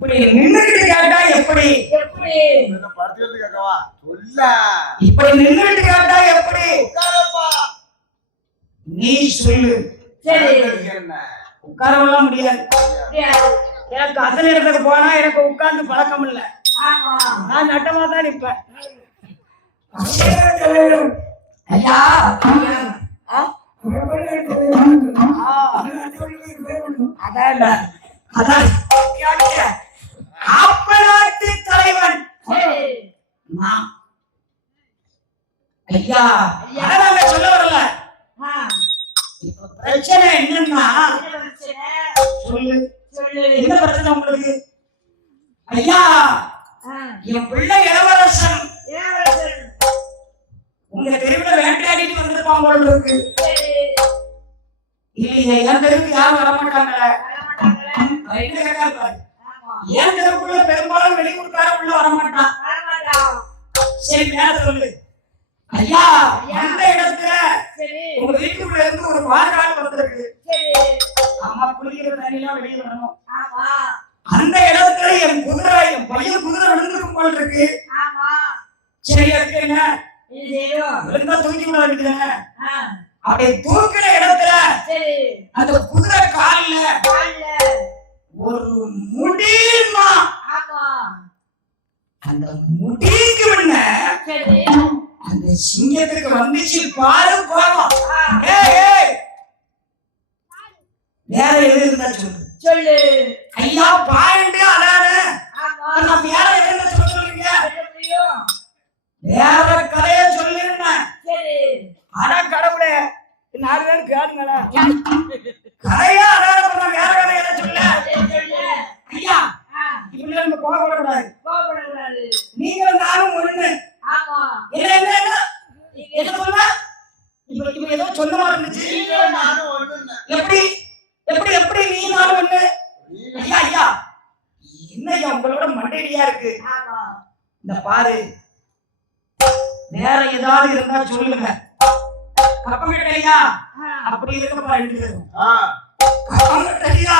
இப்படி நின்னுட்டு கேட்டா எப்படி எப்படி படுத்துக்கிறது கேட்கவா சொல்ல இப்படி நின்னுட்டு கேட்டா எப்படி உட்காரப்பா நீ சொல்லு. சரி என்ன உட்காரலாம் முடியாது. முடியாது. எனக்கு அசல் இடத்துக்கு போனா எனக்கு உட்கார்ந்து பழக்கம் இல்ல. ஆமா நான் நட்டமா தான் நிப்பேன். ஐயா அதான் அப்பநாட்டு தலைவன் நான். ஐயா அதான் சொல்ல வரல. இப்ப பிரச்சனை என்னன்னா சொல்லு சொல்லு என்ன பிரச்சனை உங்களுக்கு? ஐயா என் பிள்ளை இளவரசன் உங்க தெருவில் வேட்டையாடிட்டு வந்திருப்பான் போல இருக்கு. இல்லையே என் தெருவுக்கு யாரும் வரமாட்டாங்களே. என் தெருவுக்குள்ள பெரும்பாலும் வெளியூர்காரன் உள்ள வரமாட்டான். சரி மேல சொல்லு. ஐயா அந்த இடத்துல உங்க வீட்டுக்குள்ள இருந்து ஒரு வாரால் வந்திருக்கு. அம்மா குளிக்கிற தண்ணியெல்லாம் வெளியே வரணும். அந்த இடத்துல என் குதிரை என் பையன் குதிரை விழுந்திருக்கும் போல இருக்கு. சரி அதுக்கு என்ன விழுந்தா தூக்கி விட வேண்டியதுங்க. அப்படி தூக்கிற இடத்துல அந்த குதிரை கால்ல ஒரு முடியுமா அந்த முடிக்கு முன்ன அந்த சிங்கத்துக்கு வந்துச்சு பாரு கோபம். வேற எது இருந்தா சொல்லு சொல்லு ஐயா பாயிண்ட் அதானே. வேற எது இருந்தா சொல்லுங்க. வேற கதைய சொல்லிருந்தேன். ஆனா கடவுளே நாலு பேர் கேளுங்களா கதையா அதான சொன்ன. வேற கதைய சொல்ல ஐயா இப்படி நம்ம கோபப்படக்கூடாது. நீங்களும் நானும் ஒண்ணு. என்ன என்ன என்ன சொல்ல இப்ப ஏதோ சொன்ன மாதிரி இருந்துச்சு. எப்படி எப்படி எப்படி நீ நானும் ஒண்ணு. ஐயா ஐயா என்ன உங்களோட மண்டையா இருக்கு. இந்த பாரு வேற ஏதாவது இருந்தா சொல்லுங்க. கப்பம் கட்டையா அப்படி இருக்கப்பா இருக்கு. கப்பம் கட்டையா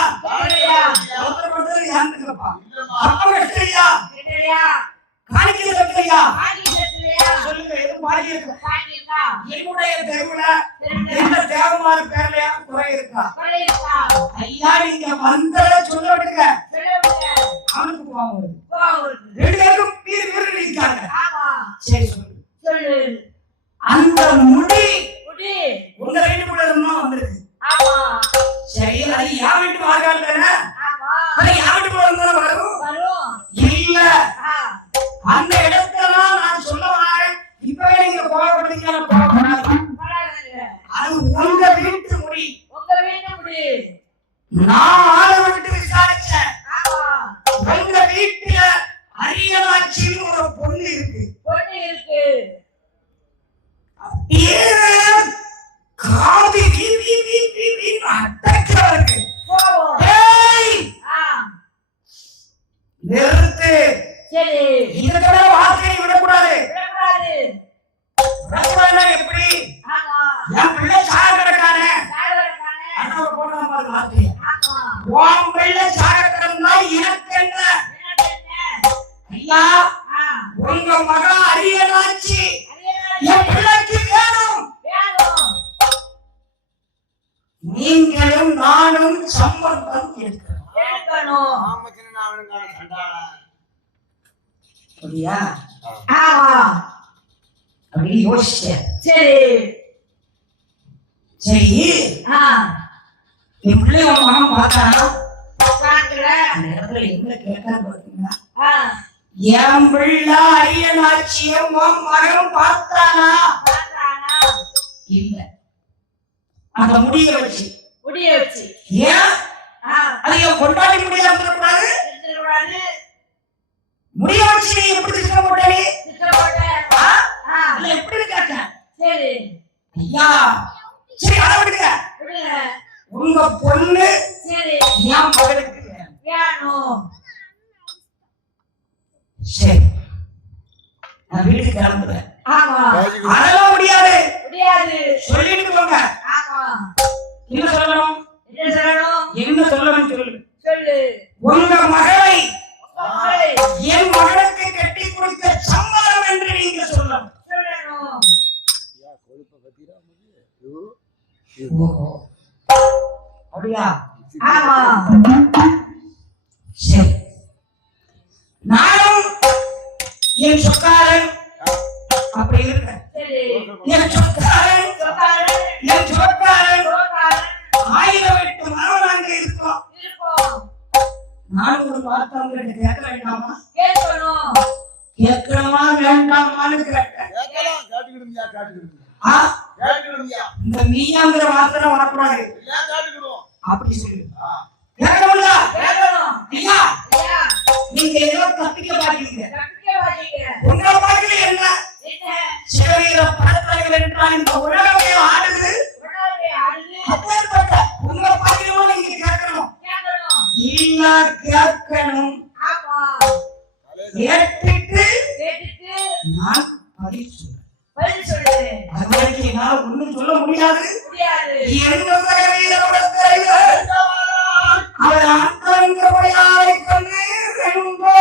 கப்பம் கட்டையா காணிக்கை கட்டையா சொல்லுங்க. எதுவும் பாக்கி இருக்கா? என்னுடைய தெருவுல எந்த தேவமாறு பேர்லயா குறை இருக்கா? ஐயா நீங்க வந்தத சொல்ல விடுங்க. அவனுக்கு போவாங்க ரெண்டு பேருக்கும் வீடு வீடு நிற்காங்க. சரி சொல்லு சொல்லு அந்த முடி உங்க வீட்டுக்குள்ள இருந்தா வந்திருக்கு. சரி அது என் வீட்டு வார்கால் தானே. அது என் வீட்டுக்குள்ள இருந்தா வரும் இல்ல. அந்த இடத்துல நான் சொல்ல வரேன். இப்பவே நீங்க கோவப்படுறீங்க. அது உங்க வீட்டு முடி. நான் ஆளை விட்டு விசாரிச்சேன். உங்க வீட்டுல அரியனாட்சின்னு ஒரு பொண்ணு இருக்கு. காதி அட்டக்கா இருக்கு. நிறுத்து. இதுக்கட வார்த்தையை விடக்கூடாது. எப்படி என் பிள்ளை சாக கிடக்கானே உன் பிள்ளை சாக கிடந்தா எனக்கு என்ன? ஐயா உங்க மக அரியனாட்சி என் பிள்ளைக்கு வேணும். நீங்களும் நானும் சம்பந்தம் இருக்கணும். அப்படியா? அப்படி யோசிச்ச. சரி என் பிள்ளை உன் மகன் பார்த்தானா? அந்த இடத்துல என்ன கேட்டா பாத்தீங்கன்னா என் பிள்ளை அரியனாட்சியம் உன் மகன் பார்த்தானா? இல்ல. அந்த முடிய வச்சு ஏன் அது என் கொண்டாடி முடியா இருக்கக்கூடாது. முடிய வச்சு நீ எப்படி திட்டம் போட்ட? நீ எப்படி கேட்ட? ஐயா சரி அதை விடுங்க. உங்க பொண்ணு என் மகனுக்கு வேணும். சரி நான் வீட்டுக்கு கிளம்புறேன். அதெல்லாம் முடியாது. சொல்லிட்டு போங்க. என்ன சொல்லணும்? என்ன சொல்லணும் சொல்லு. உங்க மகளை சரி, நானும் என் சொக்காரன் அப்படி இருக்கேன். என் சொக்காரன் என் சொக்காரன் 1008 மரம் நாங்க இருக்கோம். நானும் ஒரு வார்த்தை உங்ககிட்ட கேட்க வேண்டாமா? கேட்கணுமா வேண்டாமான்னு கேட்டேன். இந்த நீயாங்கிற வார்த்தை வரக்கூடாது. அப்படி சொல்லு. கேட்கணும்ல? ஐயா, நீங்க ஏதோ தப்பிக்க பாத்தீங்க. உங்க பாக்கல என்ன? சிவவீர பரத்தலைகள் என்றால் இந்த உலகமே ஆடுது. அப்பேற்பட்ட உங்க பாக்கல நீங்க கேட்கணும். நீங்க கேட்கணும். கேட்டுட்டு நான் பதில் சொல்றேன். அதற்கு என்னால ஒண்ணும் சொல்ல முடியாது. என்ன வீரோட தலைவர் அவர் ஆண்டவரை கொண்டு ரெண்டோ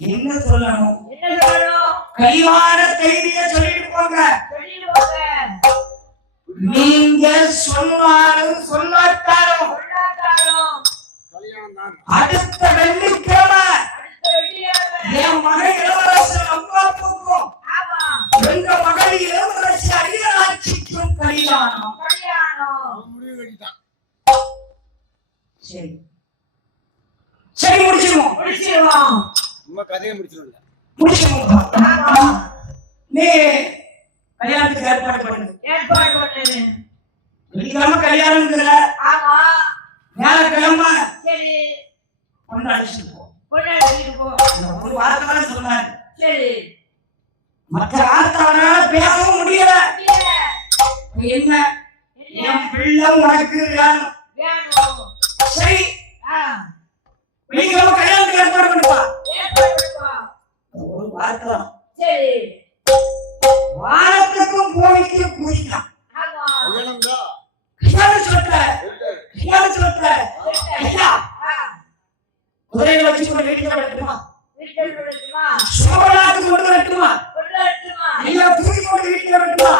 என்ன சொல்லணும்? கைவான செய்திய சொல்லிட்டு போங்க. நீங்க சொன்னாலும் சொல்லாட்டாலும் அடுத்த வெள்ளிக்கிழமை என் மகன் இளவரசர் அம்மா போக்கும் எங்க மகள் இளவரசி அரியராட்சிக்கும் கல்யாணம். சரி சரி, முடிச்சிருவோம். நீ கல்யாணத்துக்கு ஏற்பாடு பண்ணு. வெள்ளிக்கிழமை கல்யாணம், வியாழக்கிழமை கொண்டாடிச்சுட்டு போ. ஒரு வார்த்தை சொன்னாரு. மற்ற வார்த்தை பேசவும் முடியல. என்ன என் பிள்ளை உனக்கு வேணும். சரி, வெள்ளிக்கிழமை கல்யாணத்துக்கு ஏற்பாடு பண்ணுப்பா. ஒரு வார்த்தை வாரத்துக்கும் போய்க்கு பூசிக்கலாம். குதிரைகளை வச்சு கொண்டு வீட்டுல விடட்டுமா? சோழநாட்டுக்கு கொண்டு வரட்டுமா? ஐயா தூக்கி கொண்டு வீட்டுல விடட்டுமா?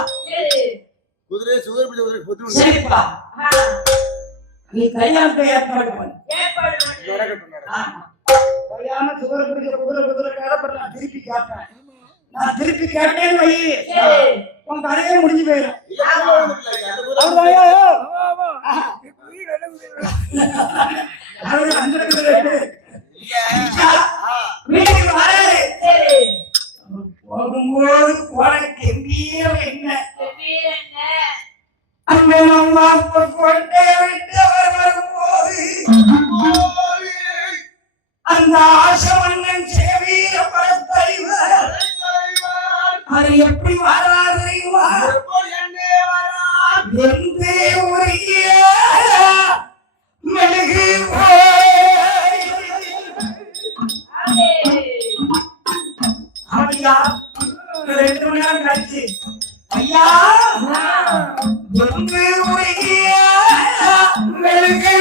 சரிப்பா, நீ கல்யாணத்தை ஏற்பாடு பண்ணு. கல்யாணம் சுகர் பிடிச்ச குதிரை திருப்பி கேட்பேன். நான் திருப்பி கேட்டேன்னு வை, உன் கதையே முடிஞ்சு போயிடும். வீட்டுக்கு வராது. போகும்போது போன கெம்பியம் என்ன அந்த நம்ம அப்ப கொண்டே விட்டு அவர் வரும்போது அந்த ஆசமன்னன் சேவீர பரத்தலைவர் அது எப்படி வராது தெரியுமா? எந்த உரிய மெழுகு அப்படியா 2 மணி நேரம் கழிச்சு ஐயா எந்த உரிய மெழுகு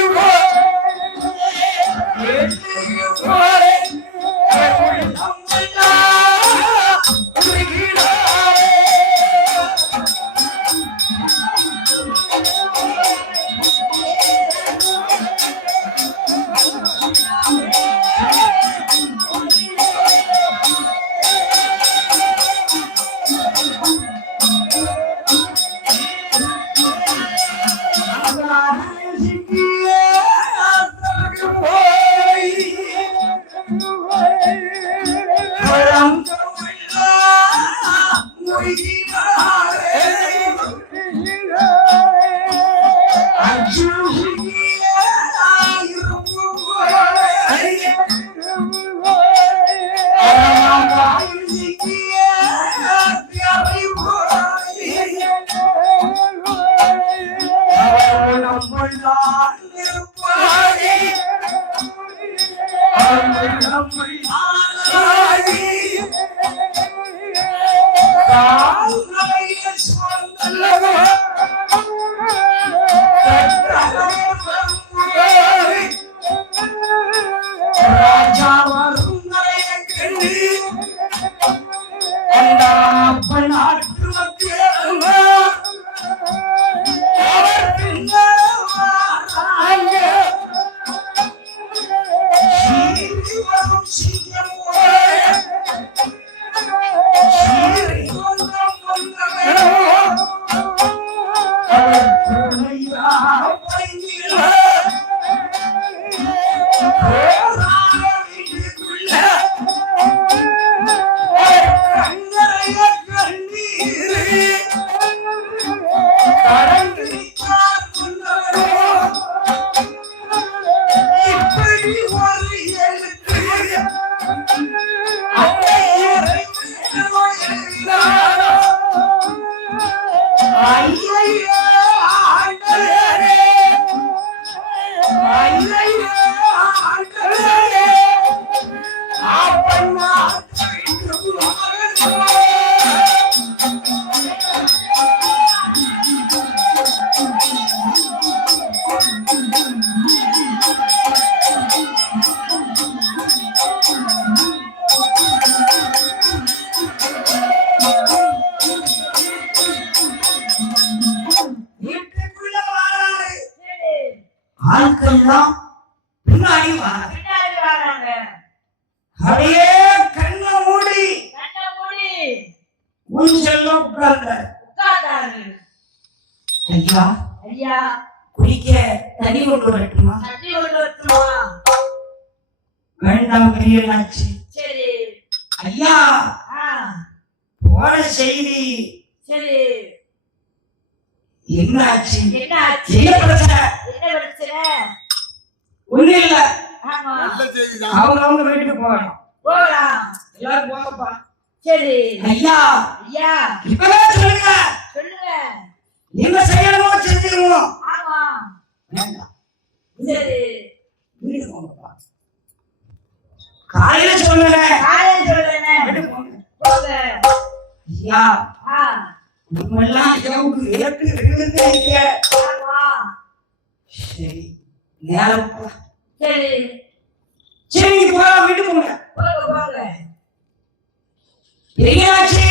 வீட்டுக்குள்ள வாராரு ஆட்கள்லாம் பின்னாடி வராங்க அப்படியே கண்ணை மூடி ஊஞ்சல்ல உட்கார்ந்தாரு ஐயா குடிக்க தண்ணி கொண்டு வரட்டுமா வேண்டாம் பெரியனாச்சு ஐயா போன செய்தி என்னாச்சு என்ன பிரச்சனை ஒண்ணு இல்ல அவங்க வீட்டுக்கு போகலாம் எல்லாரும் போகப்பா ஐயா இப்பவே சொல்லுங்க என்ன செய்யணுமோ செஞ்சிருவோம் வேண்டாம் வீட்டுக்கு போங்கப்பா காலையில சொல்லுங்க ஐயா நம்ம எல்லாம் இரவுக்கு ஏற்று இருக்க சரி நேரம் சரி போக வீட்டுக்கு போங்க பெரியாச்சி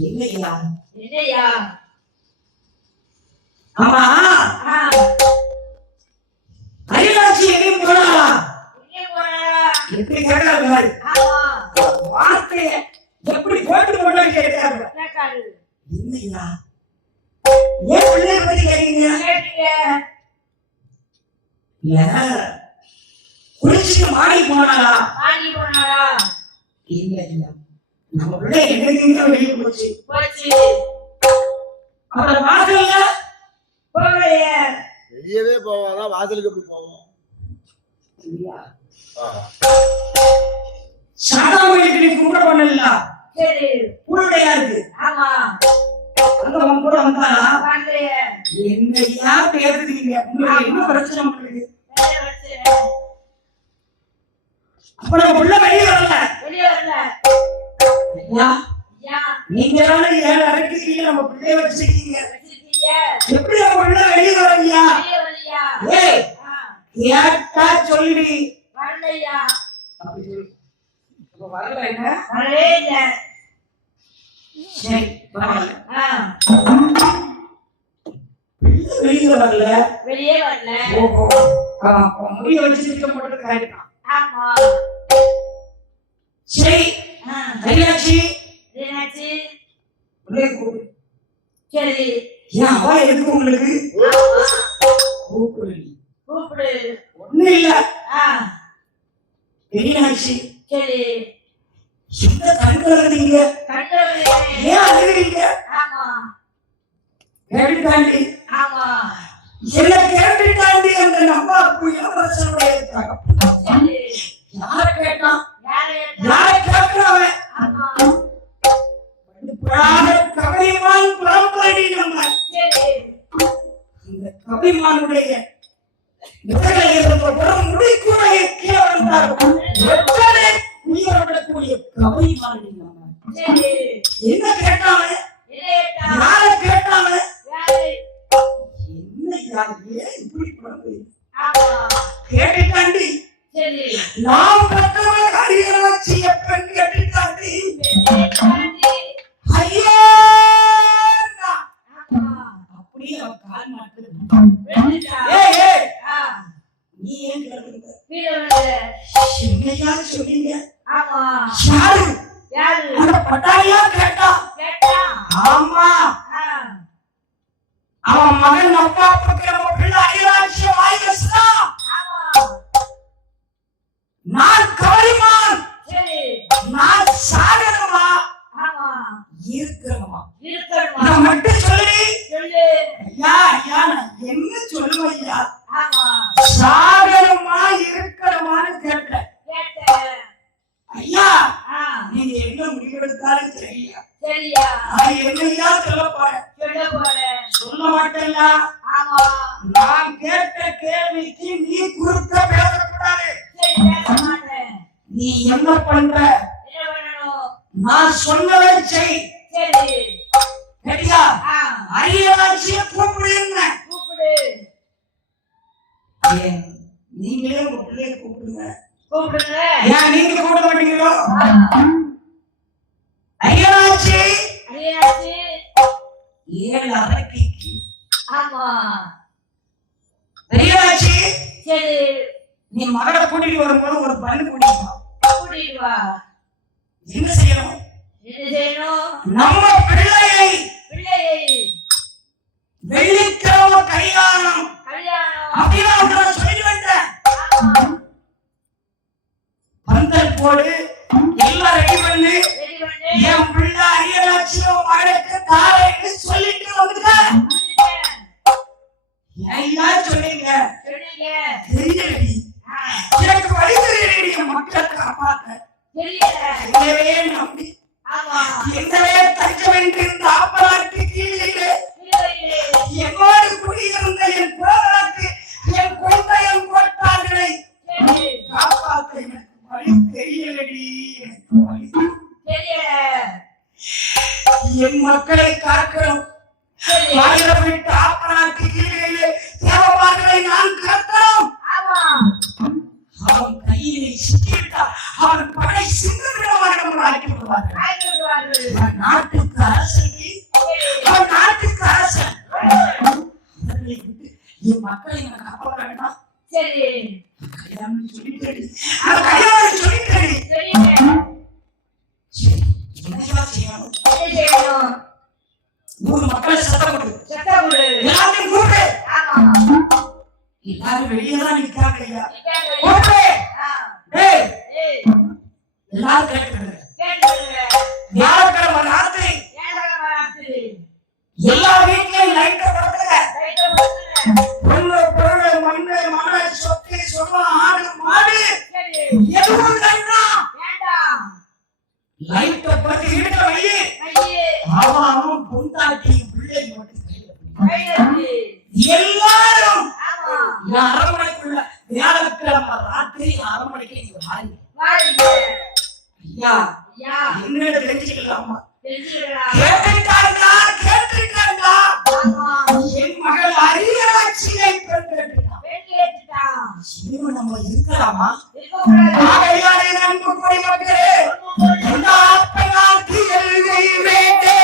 என்னையா ஆமா அரியாச்சி எங்கேயும் போனாளா எப்படி கேட்கறாரு வார்த்தைய எப்படி போட்டு போட்டா கேட்கறாரு என்னையா ஏன் பிள்ளைய பத்தி கேட்கீங்க இல்ல குளிச்சுட்டு மாடி போனாளா இல்ல நம்ம பிள்ளை எங்க வெளியே போச்சு அப்புறம் வாசல்ல வெளியவே போவாதா வாசலுக்கு எப்படி போவோம் சாதாமணிக்கு நீ கும்பிட பண்ணல உருடையா இருக்கு அங்க உன் கூட வந்தாளா என்னையா பேசுறீங்க உங்களுக்கு என்ன பிரச்சனை உங்களுக்கு அப்ப நம்ம உள்ள வெளியே வரல ஐயா நீங்க தானே ஏழு அரைக்கிறீங்க நம்ம பிள்ளைய வச்சிருக்கீங்க எப்படி நம்ம உள்ள வெளியே வரலையா ஏய் கேட்டா சொல்லி வரல என்ன சரி வெளியே வரல முடிய வச்சிருக்க மட்டும் கரெக்டா சரி சரியாச்சி ஏன் அவா எதுக்கு உங்களுக்கு கூப்பிடு ஒண்ணு இல்ல பெரியாச்சி இந்த கண்கலங்க ஏன் அழுகிறீங்க கேட்டுட்டாண்டி என்ன கேட்டுட்டாண்டி அந்த நம்ம புயவரசனுடைய யார கேட்டான் யார கேட்கிறவன் கவிமான் பரம்பரை நம்ம இந்த கவிமானுடைய முடிக்குறையை கீழே வந்தார்கள் உயிரோடக்கூடிய கவிமான் என்ன கேட்டாங்க யார கேட்டாங்க என்ன ஏன் இப்படி கேட்டுட்டாண்டி நாம் பெற்றவன் ஹரியராட்சிய பெண் கேட்டுட்டாண்டி ஐயா அப்படியே அவன் கால் மாட்டு நீ ஏன் என்னையா சொன்னீங்க யாரு அந்த பட்டாரியா கேட்டா ஆமா அவன் மகன் அப்பா பக்கம் நம்ம பிள்ளை ஐராட்சிய வாய்ஸ்னா நான் கவரிமான் நான் சாகணுமா இருக்கணுமா நான் மட்டும் சொல்லி ஐயா ஐயா என்ன சொல்ல நான் கேட்ட கேள்விக்கு நீ குறுக்க பேசக்கூடாது. சரி பேச மாட்டேன். நீ என்ன பண்ற? என்ன பண்ணணும்? நான் சொன்னதை செய். சரி. சரியா? அரியராட்சியை கூப்பிடுங்க. கூப்பிடு. ஏன் நீங்களே உங்க பிள்ளைய கூப்பிடுங்க. கூப்பிடுங்க. ஏன் நீங்க கூப்பிட மாட்டீங்களோ? அரியராட்சி. அரியாச்சி. 7 அறைக்கு. ஆமா. அரியராட்சி. சரி. நீ மகளை கூட்டிட்டு வரும்போது ஒரு பண்ணு கூட்டிட்டு வா. கூட்டிட்டு வா. என்ன செய்யணும்? என்ன செய்யணும்? நம்ம பிள்ளையை பிள்ளையை வெள்ளிக்கிழமை கல்யாணம் அப்படின்னு அவங்களை சொல்லிட்டு வந்தேன். பந்தல் போடு, எல்லாம் ரெடி பண்ணு. என் பிள்ளை அரியராட்சியும் மகளுக்கு காலைன்னு சொல்லிட்டு வந்துட்டேன். ஐயா சொன்னீங்க தெரியலடி, எனக்கு வழி தெரியலடி, மக்களை காப்பாத்த தெரியவே நம்பி எங்களே தஞ்ச வேண்டியிருந்த ஆப்பராட்டு கீழே என்னோடு குடியிருந்த என் பேரனுக்கு என் குழந்தையும் கொட்டார்களை காப்பாற்ற எனக்கு வழி தெரியலடி, எனக்கு வழி என் மக்களை காக்கணும். ஆயிரம் விட்டு ஆப்பராட்டு கீழே தேவபார்களை நான் காத்தோம். அவன் கையிலே சிக்கிவிட்டால் அவன் படை சிந்து விடமாக நம்ம ஆக்கி விடுவார்கள். நாட்டுக்கு அரசன், அவன் நாட்டுக்கு அரசன். அவர்களை விட்டு என் மக்களை நான் காப்பாற்ற வேண்டாம். கல்யாணம் சொல்லிட்டேன், கல்யாணம் சொல்லிட்டேன். என்னையா செய்யணும்? 100 மக்களை சத்தம் கொடு, எல்லாத்தையும் கூப்பிடு. எல்லாரும் வெளியே தான் நிற்காங்க ஐயா. எல்லாரும் கேட்டுக்கிறது. வியாழக்கிழமை ராத்திரி எல்லா வீட்லயும் லைட்ட படுத்துங்க. பொண்ணு பொருள் மண்ணு மண சொத்து சொர்ணம் ஆடு மாடு எதுவும் வேண்டாம். லைட்ட பத்தி வீட்டுல வை. அவன் பொண்டாட்டி பிள்ளை மட்டும் எல்லாரும் அரண்மனைக்குள்ள வியாழக்கிழமை ராத்திரி அரண்மனைக்கு நீங்க வாருங்க. ஐயா என்ன தெரிஞ்சுக்கலாமா? கேட்டுட்டாங்களா? கேட்டுட்டாங்களா? என் மகள் அரியராட்சியை நம்ம இருக்கலாமா? ஆகையாலே நண்பு கூறி மக்களே, இந்த ஆப்பநாட்டி எழுதி வேண்டே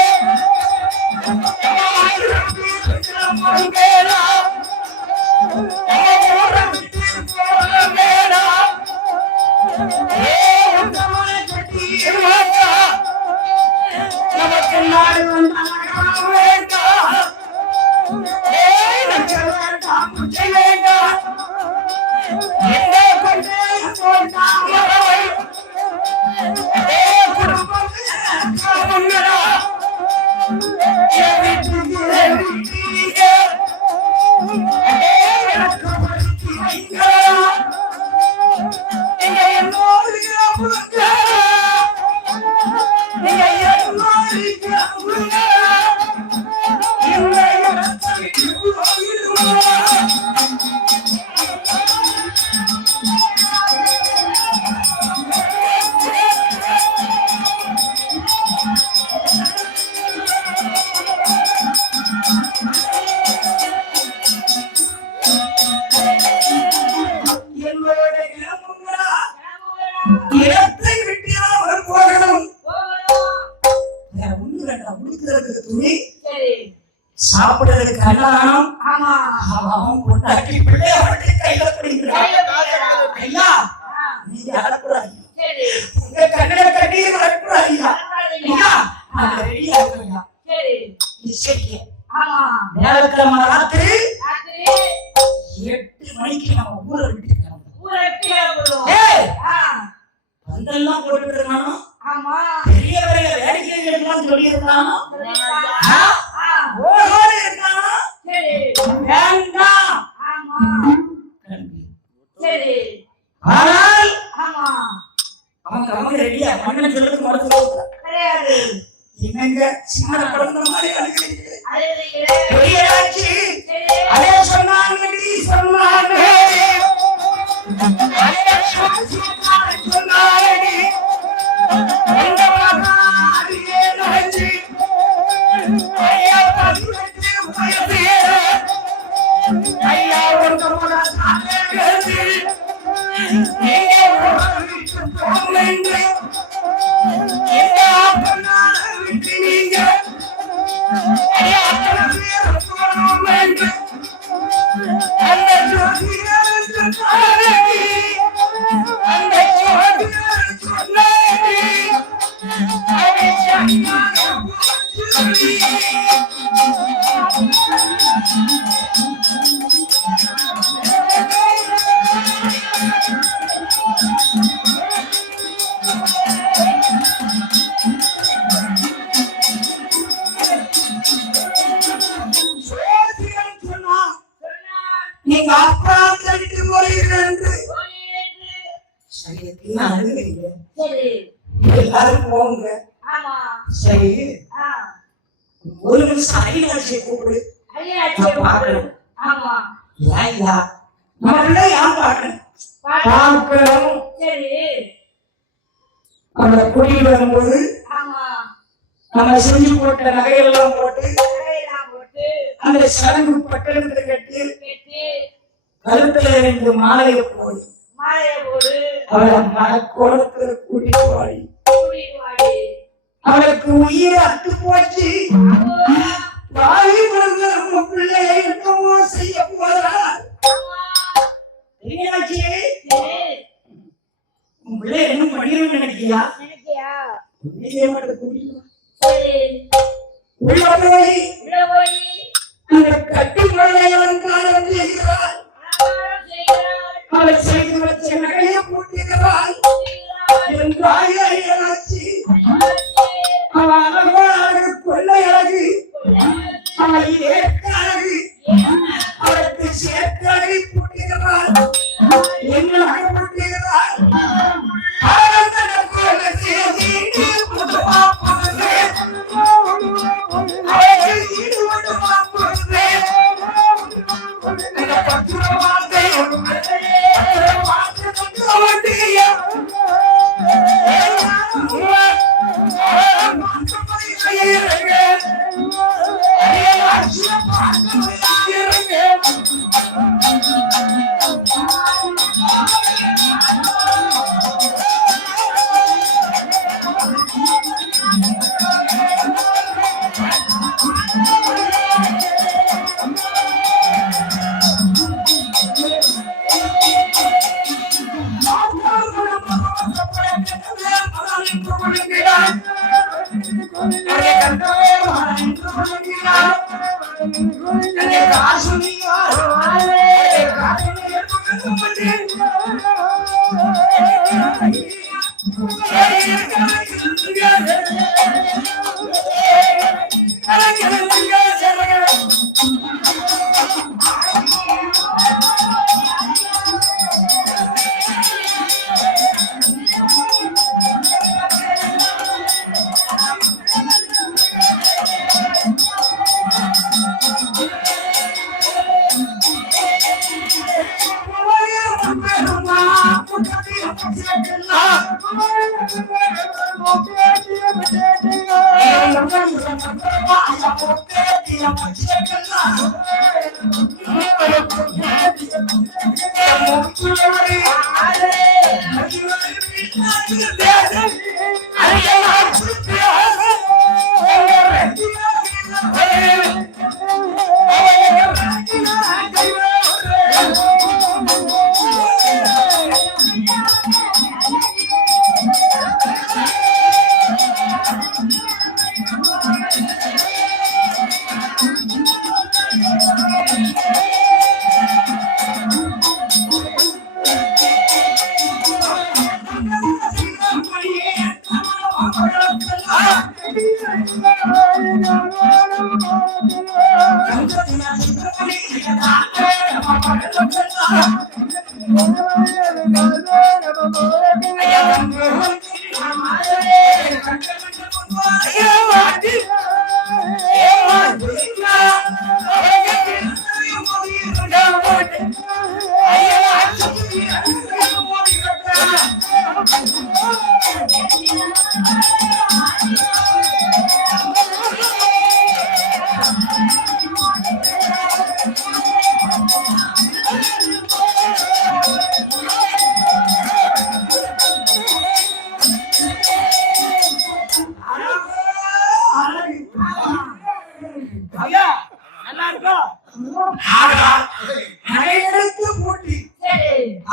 நமக்கு நாடு இடத்தை விட்டு அவர் போகணும். சாப்பிடுறதுக்கு கல்யாணம் அவன் கொண்டாட்டி பிள்ளை அவனுக்கு கையில பிடிக்கிறான். ஐயா நீங்க அடக்குறாங்க, உங்க கண்ணில கண்ணீர் அடக்குறாங்க. ஐயா நாங்க ரெடியா இருக்கோம். வியாழக்கிழமை ராத்திரி 8 மணிக்கு நம்ம ஊரை விட்டு பந்தெல்லாம் போட்டுட்டு இருந்தானோ, பெரிய பெரிய வேடிக்கைகள் எல்லாம் சொல்லி இருந்தானோ, ஓடோடு இருக்கானோ வேண்டாம். ஆனால் அவங்க ரெடியா பண்ண சொல்றதுக்கு மறுத்து என்னங்க சின்ன குழந்தை மாதிரி அழுகிறீங்க. அதே சொன்னாங்க ஐயா உங்க மகன் நீங்க போங்க என்று இந்த அப்பனால விட்டு நீங்க ஐயா அத்தனை பேர் போனோம் என்று அந்த ஜோதியார் சொன்னாரே அந்த ஜோதியார் சொன்னாரே அதை சொன்னாரே நீங்க அப்பா தடுத்து போறீர்கள் என்று எல்லாரும் போங்க. சரி ஒரு நிமிஷம் அரியலாட்சியை கூப்பிடு பாக்கணும். ஏயா நம்மள யார் பாக்கணும் பார்க்கணும். அவளை கூட்டிட்டு வரும்போது நம்ம செஞ்சு போட்ட நகையெல்லாம் போட்டு அந்த சடங்கு பட்டணத்தை கட்டி கழுத்துல 2 மாலையை போடு அவளை மனக்கோலத்துல கூட்டிட்டு வாடி. அவளுக்கு உயிர் அத்து போச்சு. வாயு பிறந்த நம்ம பிள்ளையை என்னமோ செய்ய போறார். உன் பிள்ளை என்ன பண்ணிடும் நினைக்கியா? உள்ள போய் அந்த கட்டி பிள்ளையவன் காலம் செய்கிறாள். அவளை செய்து வச்ச நகையை பூட்டுகிறாள். என் தாயை அழைச்சி அவன் அழகு கொள்ளை அழகு அவள் ஏற்க அழகு அவளுக்கு சேர்க்க அழகை பூட்டுகிறாள். என்ன நகை பூட்டுகிறாள்?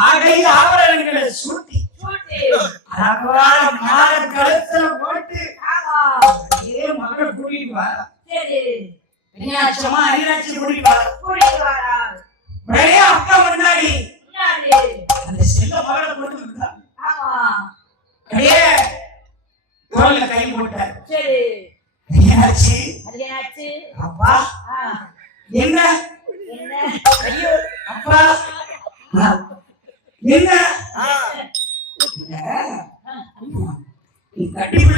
ஆடை ஆபரணங்களை சூட்டி சூட்டி. அழகான மாலை கழுத்துல போட்டு ஆமா. ஏ மகளை கூட்டிட்டு வா. சரி. மீனாட்சமா அரிராட்சி கூட்டிட்டு வா. கூட்டிட்டு வாடா. உடனே அப்பா முன்னாடி முன்னாடி. அந்த செல்ல மகளை கொண்டு வந்தா. ஆமா. அப்படியே தோல்ல கை போட்டார். சரி. மீனாட்சி அது என்னாச்சு? அப்பா ஆ. என்ன என்ன? ஐயோ அப்பா என்ன ஆ, நீ கட்டி